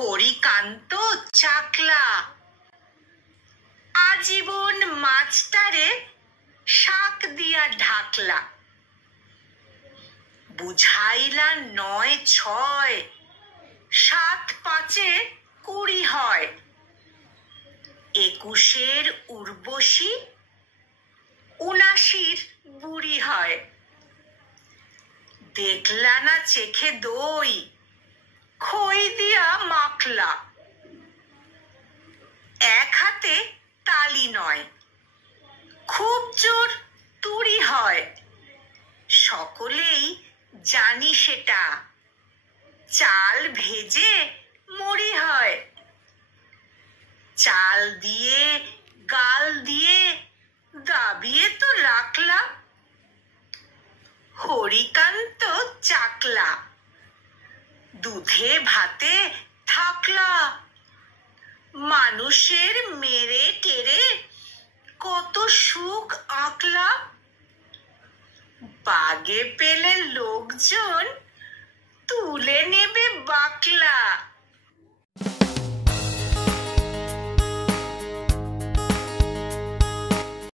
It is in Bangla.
হরিকান্ত চাকলা আজীবন মাছটারে শাক দিয়া ঢাকলা। বুঝাইলা ৯ ৬ ৭ ৫ ২০ হয়। ২১ উর্বশী ৭৯ বুড়ি হয়। দেখলা না চেখে দই খই দিয়া মাখলা। এক হাতে তালি নয়, খুব জোর তুড়ি হয়। সকলেই জানি সেটা, চাল ভেজে মুড়ি হয়। চাল দিয়ে গাল দিয়ে দাবিয়ে তো রাখলা। হরিকান্ত চাকলা দুধে ভাতে থাকলা। মানুষের মেরে টেরে কত সুখ আঁকলা। বাগে পেলে লোকজন তুলে নেবে বাকলা।